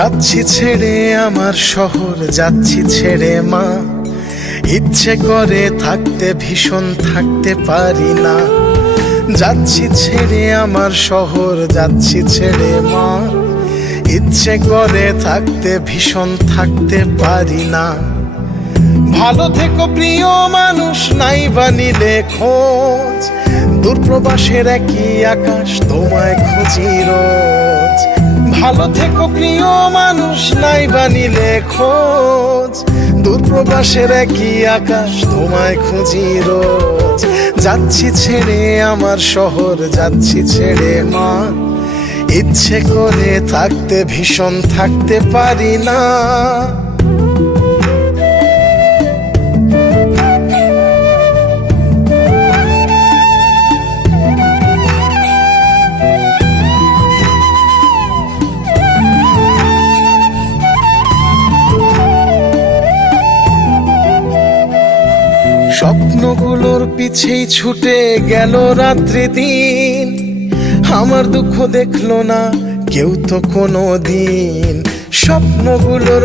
যাচ্ছি ছেড়ে আমার শহর, যাচ্ছি ছেড়ে মা। ইচ্ছে করে থাকতে ভীষণ, থাকতে পারি না। যাচ্ছি ছেড়ে আমার শহর, যাচ্ছি ছেড়ে মা। ইচ্ছে করে থাকতে ভীষণ, থাকতে পারি না। ভালো থেকো প্রিয় মানুষ, নাই বা নিলে খোঁজ। দূরপ্রবাসের একই আকাশ, তোমায় খুঁজি রোজ। ভালো থেকো প্রিয় মানুষ, নাই বা নিলে খোঁজ। দূরপ্রবাসের একই আকাশ, তোমায় খুঁজি রোজ। যাচ্ছি ছেড়ে আমার শহর, যাচ্ছি ছেড়ে মা। ইচ্ছে করে থাকতে ভীষণ, থাকতে পারি না। স্বপ্নগুলোর পিছেই ছুটে গেল রাত্রি দিন। আমার দুঃখ দেখলো না কেউ তো কোনো দিন। স্বপ্নগুলোর